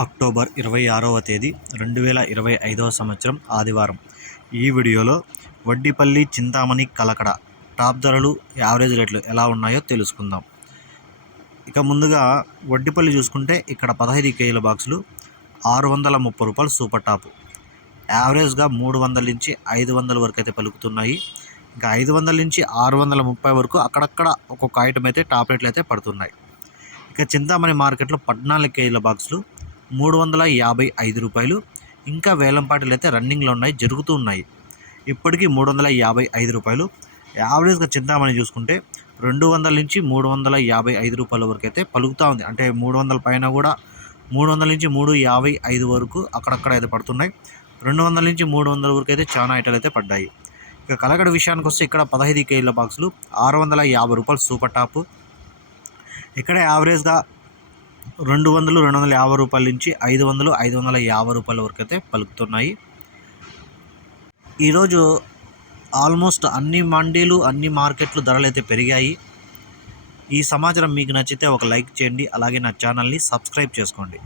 October 26వ తేదీ 2025వ సంవత్సరం ఆదివారం. ఈ వీడియోలో వడ్డిపల్లి, చింతామణి, కలకడ టాప్ ధరలు, యావరేజ్ రేట్లు ఎలా ఉన్నాయో తెలుసుకుందాం. ఇక ముందుగా వడ్డిపల్లి చూసుకుంటే ఇక్కడ 15 కేజీల బాక్సులు 630 రూపాయలు సూపర్ టాపు. యావరేజ్గా 300 నుంచి 500 వరకు అయితే పలుకుతున్నాయి. ఇంకా 500 నుంచి 630 వరకు అక్కడక్కడ ఒక్కొక్క ఐటమ్ అయితే టాప్ రేట్లు అయితే పడుతున్నాయి. ఇక చింతామణి మార్కెట్లో 14 కేజీల బాక్సులు 355 రూపాయలు. ఇంకా వేలంపాటలు అయితే రన్నింగ్లో ఉన్నాయి, జరుగుతూ ఉన్నాయి. ఇప్పటికీ 355 రూపాయలు. యావరేజ్గా చింతామణి చూసుకుంటే 200 నుంచి 355 రూపాయల వరకు అయితే పలుకుతూ ఉంది. అంటే 300 పైన కూడా 300 నుంచి 355 వరకు అక్కడక్కడ అయితే పడుతున్నాయి. 200 నుంచి 300 వరకు అయితే చాలా ఐటాలు అయితే పడ్డాయి. ఇక కలకడ విషయానికి వస్తే ఇక్కడ 15 కేజీల బాక్సులు 650 రూపాయలు సూపర్ టాపు. ఇక్కడ యావరేజ్గా 200, 250 రూపాయల నుంచి 500, 550 రూపాయల వరకు అయితే పలుకుతున్నాయి. ఈరోజు ఆల్మోస్ట్ అన్ని మండీలు, అన్ని మార్కెట్లు ధరలు అయితే పెరిగాయి. ఈ సమాచారం మీకు నచ్చితే ఒక లైక్ చేయండి, అలాగే నా ఛానల్ని సబ్స్క్రైబ్ చేసుకోండి.